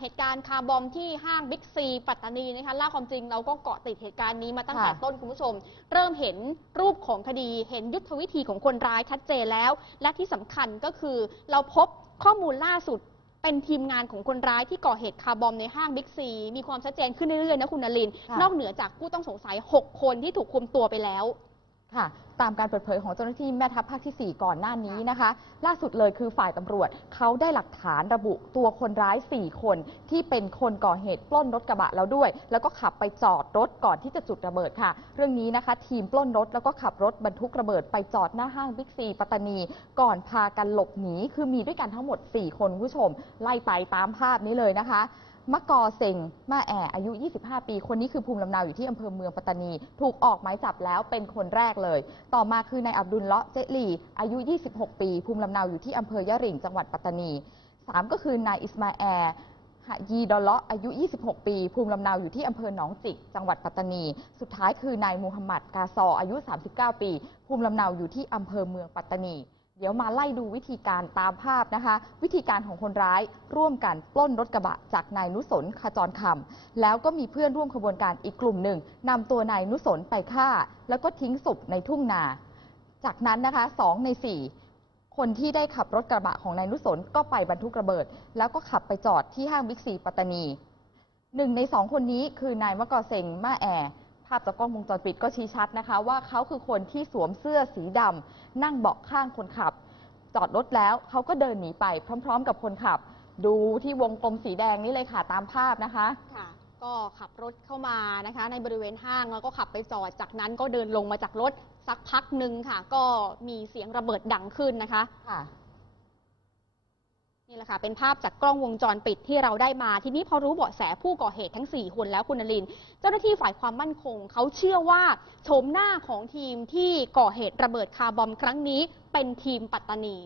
เหตุการณ์คาร์บอมที่ห้างบิ๊กซีปัตตานีนะคะเล่าความจริงเราก็เกาะติดเหตุการณ์นี้มาตั้งแต่ค่ะต้นคุณผู้ชม เริ่มเห็นรูปของคดีเห็นยุทธวิธีของคนร้ายชัดเจนแล้ว และที่สำคัญก็คือเราพบข้อมูลล่าสุดเป็นทีมงานของคนร้ายที่ก่อเหตุคาร์บอมในห้างบิ๊กซีมีความชัดเจนขึ้นเรื่อยๆนะคุณนลินค่ะนอกเหนือจากผู้ต้องสงสัย 6 คนที่ถูกคุมตัวไปแล้ว ค่ะ ตามการเปิดเผยของเจ้าหน้าที่แม่ทัพภาคที่ 4 ก่อนหน้านี้นะคะ ล่าสุดเลยคือฝ่ายตำรวจเขาได้หลักฐานระบุตัวคนร้าย 4 คนที่เป็นคนก่อเหตุปล้นรถกระบะแล้วด้วย แล้วก็ขับไปจอดรถก่อนที่จะจุดระเบิดค่ะ เรื่องนี้นะคะ ทีมปล้นรถแล้วก็ขับรถบรรทุกระเบิดไปจอดหน้าห้างบิ๊กซีปัตตานี ก่อนพากันหลบหนีคือมีด้วยกันทั้งหมด 4 คนคุณผู้ชม ไล่ไปตามภาพนี้เลยนะคะ มะกอเซงมาแออายุ 25 ปี คนนี้คือภูมิลำเนาอยู่ที่อำเภอเมืองปัตตานี ถูกออกหมายจับแล้วเป็นคนแรกเลย ต่อมาคือนายอับดุลเลาะเจลี อายุ 26 ปี ภูมิลำเนาอยู่ที่อำเภอยะริงจังหวัดปัตตานี 3 ก็คือนายอิสมาแอร์หะยีดอลเลาะอายุ 26 ปี ภูมิลำเนาอยู่ที่อำเภอหนองจิก จังหวัดปัตตานี สุดท้ายคือนายมูฮัมหมัดกาซออายุ 39 ปี ภูมิลำเนาอยู่ที่อำเภอเมืองปัตตานี เดี๋ยวมาไล่ดูวิธีการตามภาพนะคะ วิธีการของคนร้ายร่วมกันปล้นรถกระบะจากนายนุสนขจรคำแล้วก็มีเพื่อนร่วมขบวนการอีกกลุ่มหนึ่งนำตัวนายนุสนไปฆ่า แล้วก็ทิ้งศพในทุ่งนา จากนั้นนะคะสองในสี่คนที่ได้ขับรถกระบะของนายนุสนก็ไปบรรทุกระเบิด แล้วก็ขับไปจอดที่ห้างบิ๊กซีปัตตานีหนึ่งในสองคนนี้คือนายมะกอเซงมาแอ ภาพจากกล้องวงจรปิดก็ชี้ชัดนะคะ ว่าเขาคือคนที่สวมเสื้อสีดำนั่งเบาะข้างคนขับ จอดรถแล้วเขาก็เดินหนีไปพร้อม ๆ กับคนขับ ดูที่วงกลมสีแดงนี่เลยค่ะตามภาพนะคะค่ะ ก็ขับรถเข้ามานะคะ ในบริเวณห้างแล้วก็ขับไปจอดจากนั้นก็เดินลงมาจากรถสักพักหนึ่งค่ะ ก็มีเสียงระเบิดดังขึ้นนะคะ ค่ะ นี่แหละค่ะ เป็นภาพจากกล้องวงจรปิดที่เราได้มา ทีนี้พอรู้เบาะแสผู้ก่อเหตุทั้ง 4 คนแล้วคุณนลิน เจ้าหน้าที่ฝ่ายความมั่นคง เขาเชื่อว่าโฉมหน้าของทีมที่ก่อเหตุระเบิดคาร์บอมครั้งนี้ เป็นทีมปัตตานี